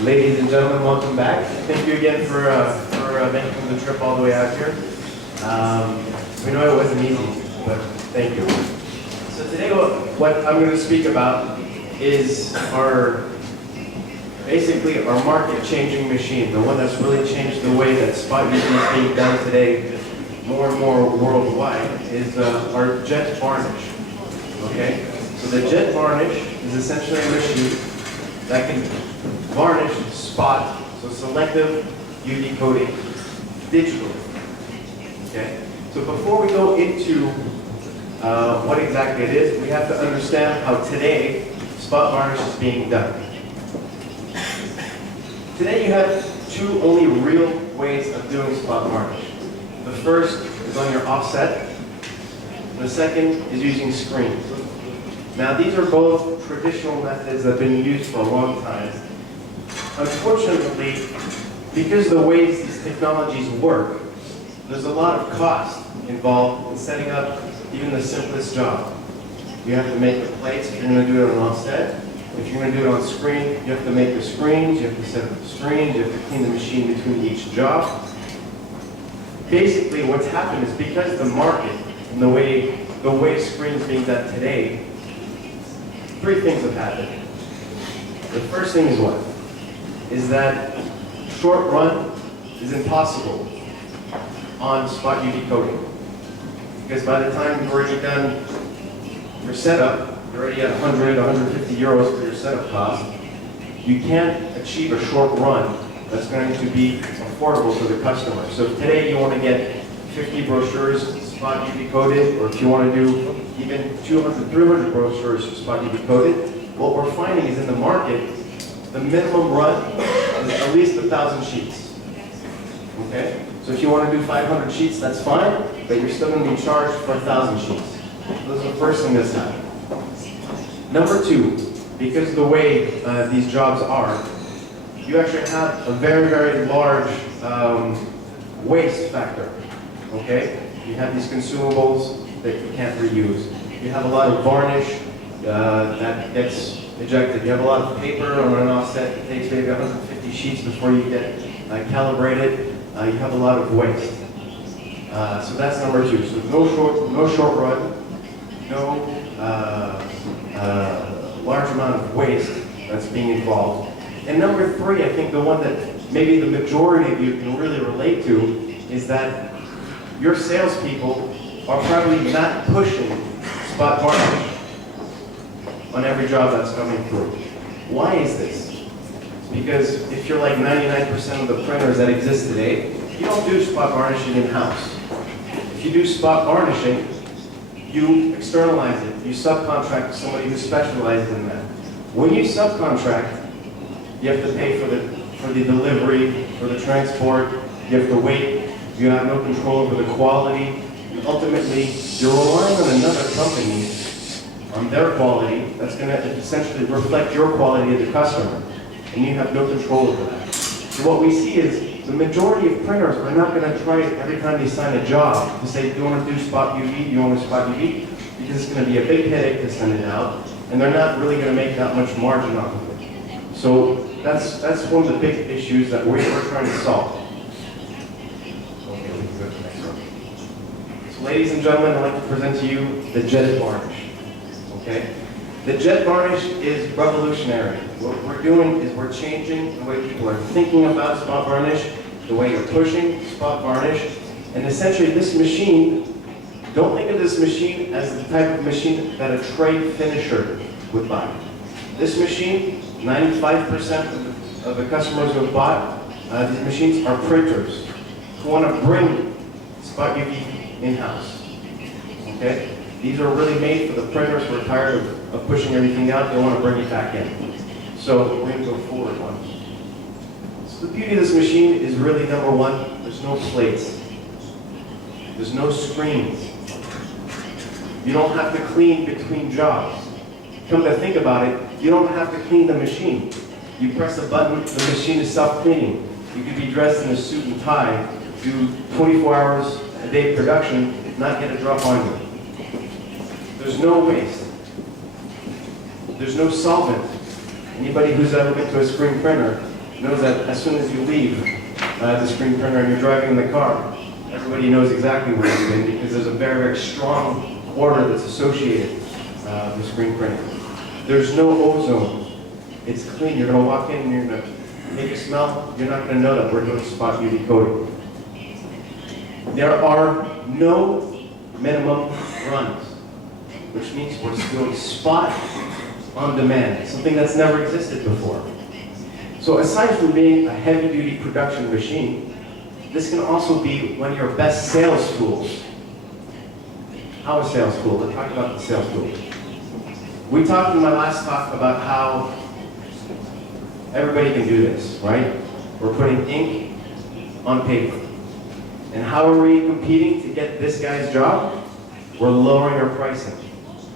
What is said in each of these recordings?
Ladies and gentlemen, welcome back. Thank you again for making the trip all the way out here. We know it wasn't easy, but thank you. So today what I'm going to speak about is basically our market-changing machine, the one that's really changed the way that spot UV is being done today more and more worldwide, is our Jetvarnish. Okay? So the Jetvarnish is essentially a machine that can varnish spot, so selective UV coating, digitally. Okay? So before we go into what exactly it is, we have to understand how today spot varnish is being done. Today you have two only real ways of doing spot varnish. The first is on your offset. The second is using screens. Now these are both traditional methods that have been used for a long time. Unfortunately, because the ways these technologies work, there's a lot of cost involved in setting up even the simplest job. You have to make the plates if you're going to do it on offset. If you're going to do it on screen, you have to make the screens, you have to set up the screens, you have to clean the machine between each job. Basically, what's happened is because the market and the way screens being done today, three things have happened. The first thing is what? Is that short run is impossible on spot UV coating. Because by the time you've already done your setup, you're already at 100, 150 euros for your setup cost. You can't achieve a short run that's going to be affordable for the customer. So if today you want to get 50 brochures spot UV coated, or if you want to do even 200, 300 brochures spot UV coated, what we're finding is in the market, the minimum run is at least 1,000 sheets. Okay? So if you want to do 500 sheets, that's fine, but you're still going to be charged for 1,000 sheets. That's the first thing that's happened. Number two, because of the way these jobs are, you actually have a very, very large waste factor. Okay? You have these consumables that you can't reuse. You have a lot of varnish that gets ejected. You have a lot of paper on an offset. It takes maybe 150 sheets before you get calibrated. You have a lot of waste. So that's number two. So no short run, no large amount of waste that's being involved. And number three, I think the one that maybe the majority of you can really relate to is that your salespeople are probably not pushing spot varnish on every job that's coming through. Why is this? It's because if you're like 99% of the printers that exist today, you don't do spot varnishing in-house. If you do spot varnishing, you externalize it. You subcontract to somebody who specializes in that. When you subcontract, you have to pay for the delivery, for the transport, you have to wait, you have no control over the quality, and ultimately, you're relying on another company, on their quality, that's going to essentially reflect your quality as a customer, and you have no control over that. So what we see is, the majority of printers are not going to try it every time they sign a job to say, do you want to do spot UV, do you want to spot UV? Because it's going to be a big headache to send it out, and they're not really going to make that much margin off of it. So that's one of the big issues that we're trying to solve. Okay, we can go to the next one. So ladies and gentlemen, I'd like to present to you the Jetvarnish. Okay? The Jetvarnish is revolutionary. What we're doing is we're changing the way people are thinking about spot varnish, the way you're pushing spot varnish, and essentially this machine, don't think of this machine as the type of machine that a trade finisher would buy. This machine, 95% of the customers who have bought these machines are printers who want to bring spot UV in-house. Okay? These are really made for the printers who are tired of pushing everything out. They want to bring it back in. So we're going to go forward one. So the beauty of this machine is really, number one, there's no plates. There's no screens. You don't have to clean between jobs. Come to think about it, you don't have to clean the machine. You press a button, the machine is self-cleaning. You could be dressed in a suit and tie, do 24 hours a day production, not get a drop on you. There's no waste. There's no solvent. Anybody who's ever been to a screen printer knows that as soon as you leave the screen printer and you're driving in the car, everybody knows exactly where you've been because there's a very, very strong odor that's associated with screen printing. There's no ozone. It's clean. You're going to walk in and you're going to make a smell. You're not going to know that we're doing spot UV coating. There are no minimum runs, which means we're doing spot on demand, something that's never existed before. So aside from being a heavy-duty production machine, this can also be one of your best sales tools. How a sales tool? Let's talk about the sales tool. We talked in my last talk about how everybody can do this, right? We're putting ink on paper. And how are we competing to get this guy's job? We're lowering our pricing.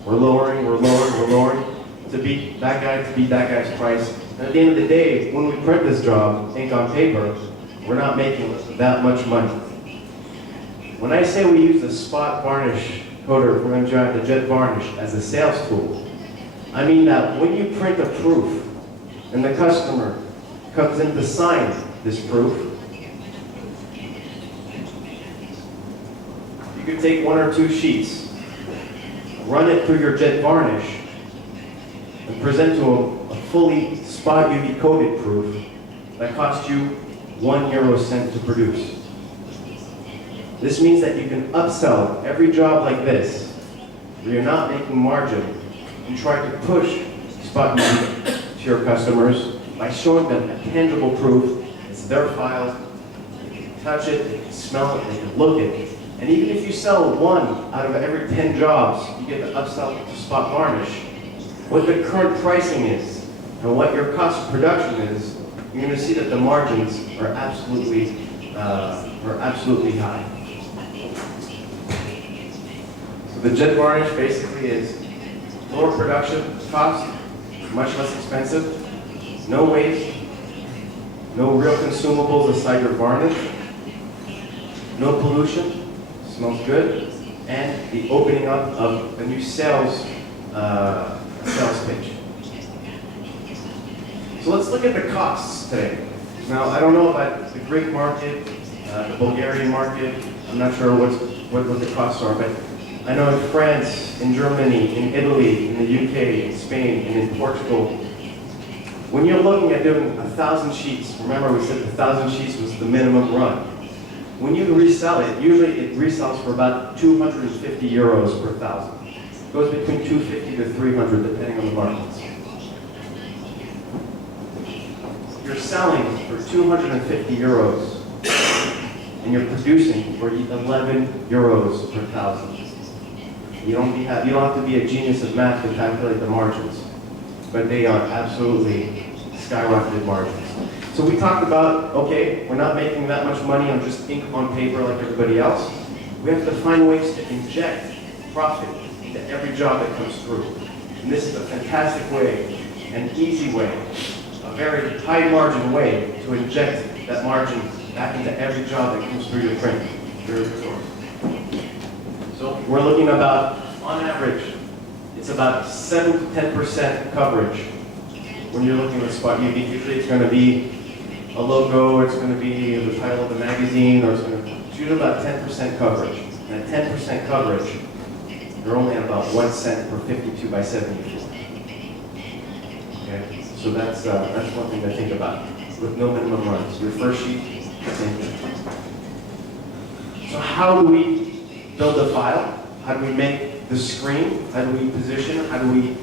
We're lowering to beat that guy's price. And at the end of the day, when we print this job, ink on paper, we're not making that much money. When I say we use the spot varnish coater from MGI, the Jetvarnish, as a sales tool, I mean that when you print a proof and the customer comes in to sign this proof, you could take 1 or 2 sheets, run it through your Jetvarnish, and present to a fully spot UV coated proof that costs you €1 to produce. This means that you can upsell every job like this, where you're not making margin, and try to push spot UV to your customers by showing them a tangible proof. It's their file. They can touch it, they can smell it, they can look at it. And even if you sell 1 out of every 10 jobs, you get the upsell to spot varnish. What the current pricing is and what your cost of production is, you're going to see that the margins are absolutely high. So the Jetvarnish basically is lower production cost, much less expensive, no waste, no real consumables aside your varnish, no pollution, smells good, and the opening up of a new sales pitch. So let's look at the costs today. Now, I don't know about the Greek market, the Bulgarian market. I'm not sure what the costs are, but I know in France, in Germany, in Italy, in the UK, in Spain, and in Portugal, when you're looking at doing 1,000 sheets, remember we said 1,000 sheets was the minimum run. When you resell it, usually it resells for about €250 per 1,000. It goes between 250 to 300 depending on the markets. You're selling for €250 and you're producing for €11 per 1,000. You don't have to be a genius of math to calculate the margins, but they are absolutely skyrocketed margins. So we talked about, okay, we're not making that much money on just ink on paper like everybody else. We have to find ways to inject profit into every job that comes through. And this is a fantastic way, an easy way, a very high margin way to inject that margin back into every job that comes through your print, through your source. So we're looking about, on average, it's about 7 to 10% coverage when you're looking at spot UV. Usually it's going to be a logo, or it's going to be the title of the magazine, or it's usually about 10% coverage. And at 10% coverage, you're only at about 1 cent per 52 by 74. Okay, so that's one thing to think about. With no minimum runs, your first sheet, same thing. So how do we build a file? How do we make the screen? How do we position? How do we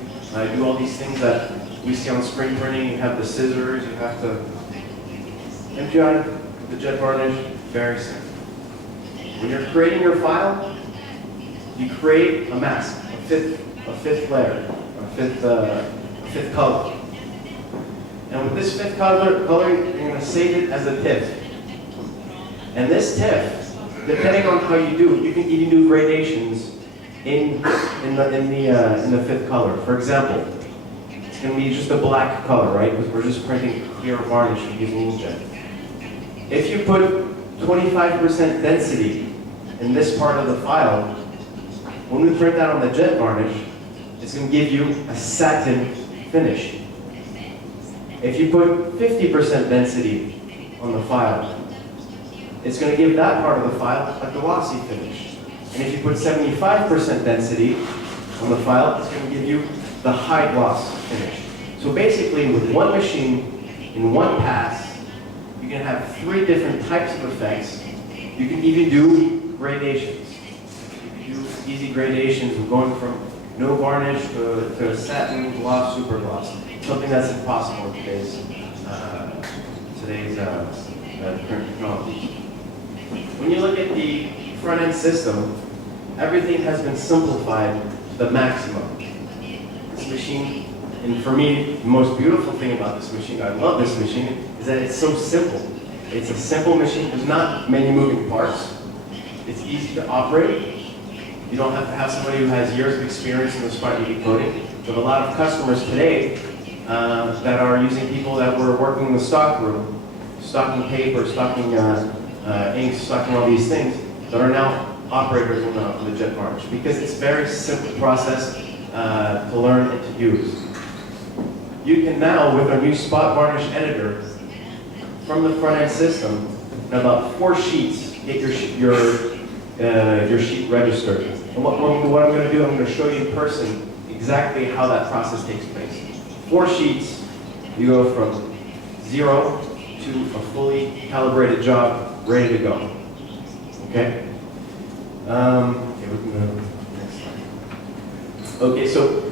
do all these things that we see on screen printing? You have the scissors, you have to. MGI, the Jetvarnish, very simple. When you're creating your file, you create a mask, a fifth layer, a fifth color. And with this fifth color, you're going to save it as a TIFF. And this TIFF, depending on how you do, you can even do gradations in the fifth color. For example, it's going to be just a black color, right? Because we're just printing clear varnish using inkjet. If you put 25% density in this part of the file, when we print that on the Jetvarnish, it's going to give you a satin finish. If you put 50% density on the file, it's going to give that part of the file a glossy finish. And if you put 75% density on the file, it's going to give you the high gloss finish. So basically, with one machine, in one pass, you can have 3 different types of effects. You can even do gradations. You can do easy gradations of going from no varnish to satin, gloss, super gloss. Something that's impossible in today's current technology. When you look at the front-end system, everything has been simplified to the maximum. This machine, and for me, the most beautiful thing about this machine, I love this machine, is that it's so simple. It's a simple machine. There's not many moving parts. It's easy to operate. You don't have to have somebody who has years of experience in the smart EV coding. We have a lot of customers today that are using people that were working in the stock room, stocking paper, stocking ink, stocking all these things, that are now operators on the Jetvarnish, because it's a very simple process to learn and to use. You can now, with our new spot varnish editor, from the front-end system, in about 4 sheets, get your sheet registered. And what I'm going to do, I'm going to show you in person exactly how that process takes place. 4 sheets, you go from 0 to a fully calibrated job, ready to go. Okay? Okay, we can go next slide. Okay, so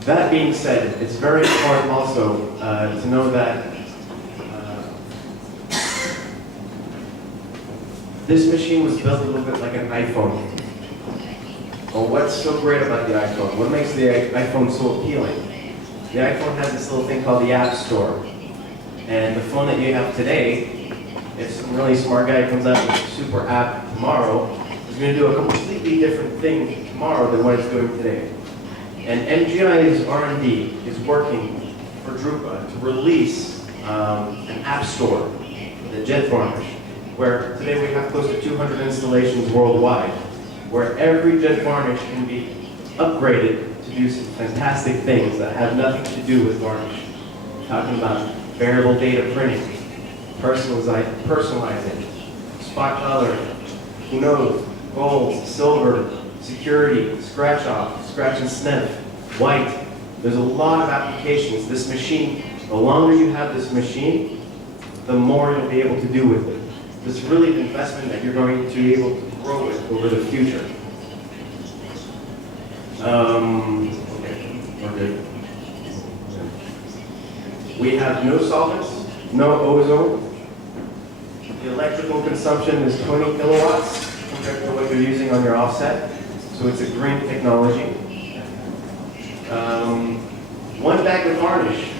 that being said, it's very important also to know that this machine was built a little bit like an iPhone. Well, what's so great about the iPhone? What makes the iPhone so appealing? The iPhone has this little thing called the App Store. And the phone that you have today, if some really smart guy comes out with a super app tomorrow, is going to do a completely different thing tomorrow than what it's doing today. And MGI's R&D is working for Drupa to release an app store, the Jetvarnish, where today we have close to 200 installations worldwide, where every Jetvarnish can be upgraded to do some fantastic things that have nothing to do with varnish. We're talking about variable data printing, personalizing, spot coloring, who knows, gold, silver, security, scratch off, scratch and sniff, white. There's a lot of applications. This machine, the longer you have this machine, the more you'll be able to do with it. This is really an investment that you're going to be able to grow with over the future. Okay, we're good. We have no solvents, no ozone. The electrical consumption is 20 kilowatts compared to what you're using on your offset. So it's a green technology. 1 bag of varnish,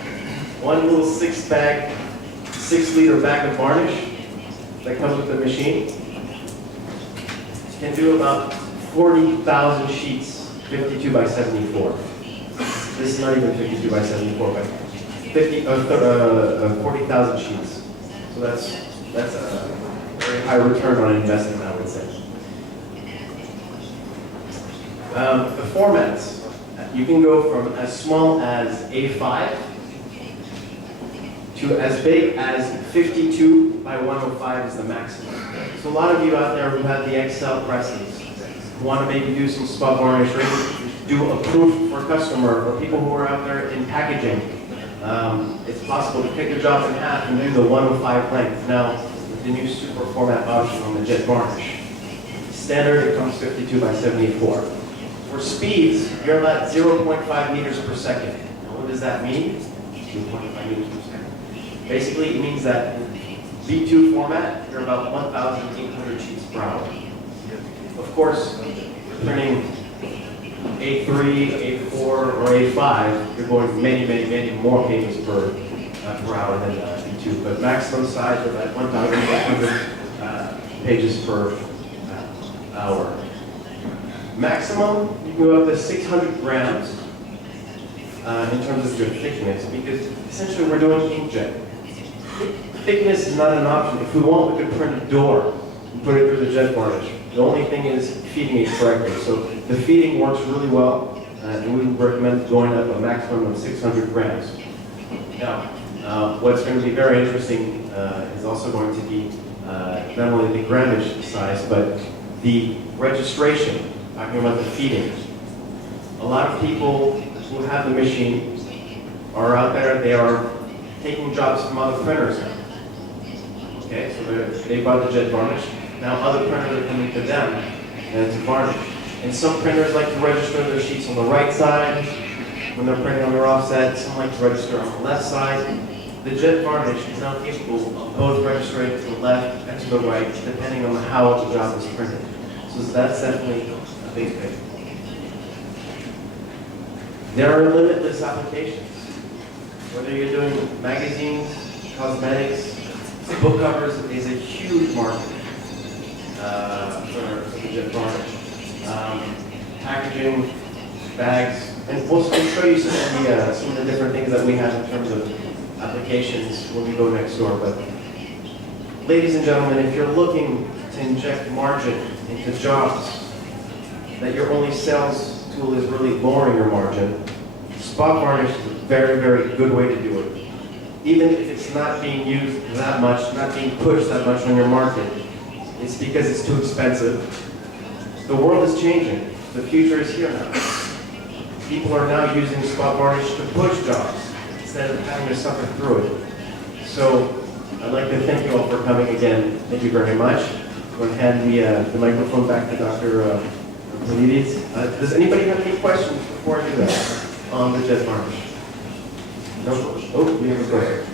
1 little 6-liter bag of varnish that comes with the machine can do about 40,000 sheets, 52 by 74. This is not even 52 by 74, but 40,000 sheets. So that's a very high return on investment, I would say. The formats, you can go from as small as A5 to as big as 52 by 105 is the maximum. So a lot of you out there who have the Excel presses want to maybe do some spot varnish or do a proof for customer, or people who are out there in packaging. It's possible to pick a job in half and do the 105 length. Now, with the new super format option on the Jetvarnish, standard it comes 52 by 74. For speeds, you're about 0.5 meters per second. Now, what does that mean? 0.5 meters per second. Basically, it means that V2 format, you're about 1,800 sheets per hour. Of course, printing A3, A4, or A5, you're going many more pages per hour than V2. But maximum size is at 1,800 pages per hour. Maximum, you can go up to 600 grams in terms of your thickness, because essentially we're doing inkjet. Thickness is not an option. If we want, we could print a door and put it through the Jetvarnish. The only thing is feeding it correctly. So the feeding works really well, and we recommend going up a maximum of 600 grams. Now, What's going to be very interesting is also going to be not only the grammage size, but the registration, talking about the feeding. A lot of people who have the machine are out there, they are taking jobs from other printers now. Okay, so they bought the Jetvarnish. Now other printers are coming to them to varnish. And some printers like to register their sheets on the right side when they're printing on their offset. Some like to register on the left side. The Jetvarnish is now capable of both registering to the left and to the right, depending on how the job is printed. So that's definitely a big thing. There are limitless applications. Whether you're doing magazines, cosmetics, book covers is a huge market for the Jetvarnish. Packaging, bags, and we'll show you some of the different things that we have in terms of applications when we go next door. But ladies and gentlemen, if you're looking to inject margin into jobs, that your only sales tool is really lowering your margin, spot varnish is a very, very good way to do it. Even if it's not being used that much, not being pushed that much on your market, it's because it's too expensive. The world is changing. The future is here now. People are now using spot varnish to push jobs instead of having to suffer through it. So I'd like to thank you all for coming again. Thank you very much. I'm going to hand the microphone back to Dr. Polides. Does anybody have any questions before I do that on the Jetvarnish? No? Oh, you have a question.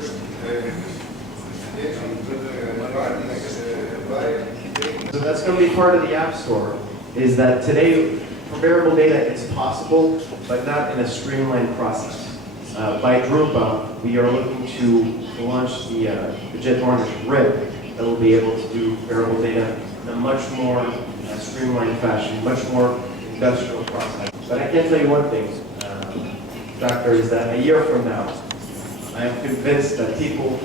So that's going to be part of the App Store, is that today, for variable data, it's possible, but not in a streamlined process. By Drupa, we are looking to launch the Jetvarnish RIP that will be able to do variable data in a much more streamlined fashion, much more industrial process. But I can tell you one thing, Doctor, is that a year from now, I am convinced that people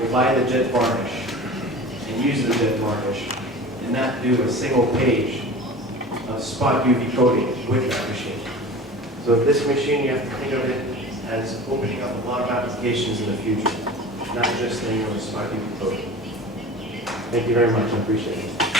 will buy the Jetvarnish and use the Jetvarnish and not do a single page of spot UV coating with that machine. So this machine, you have to think of it as opening up a lot of applications in the future, not just staying on spot UV coating. Thank you very much, I appreciate it.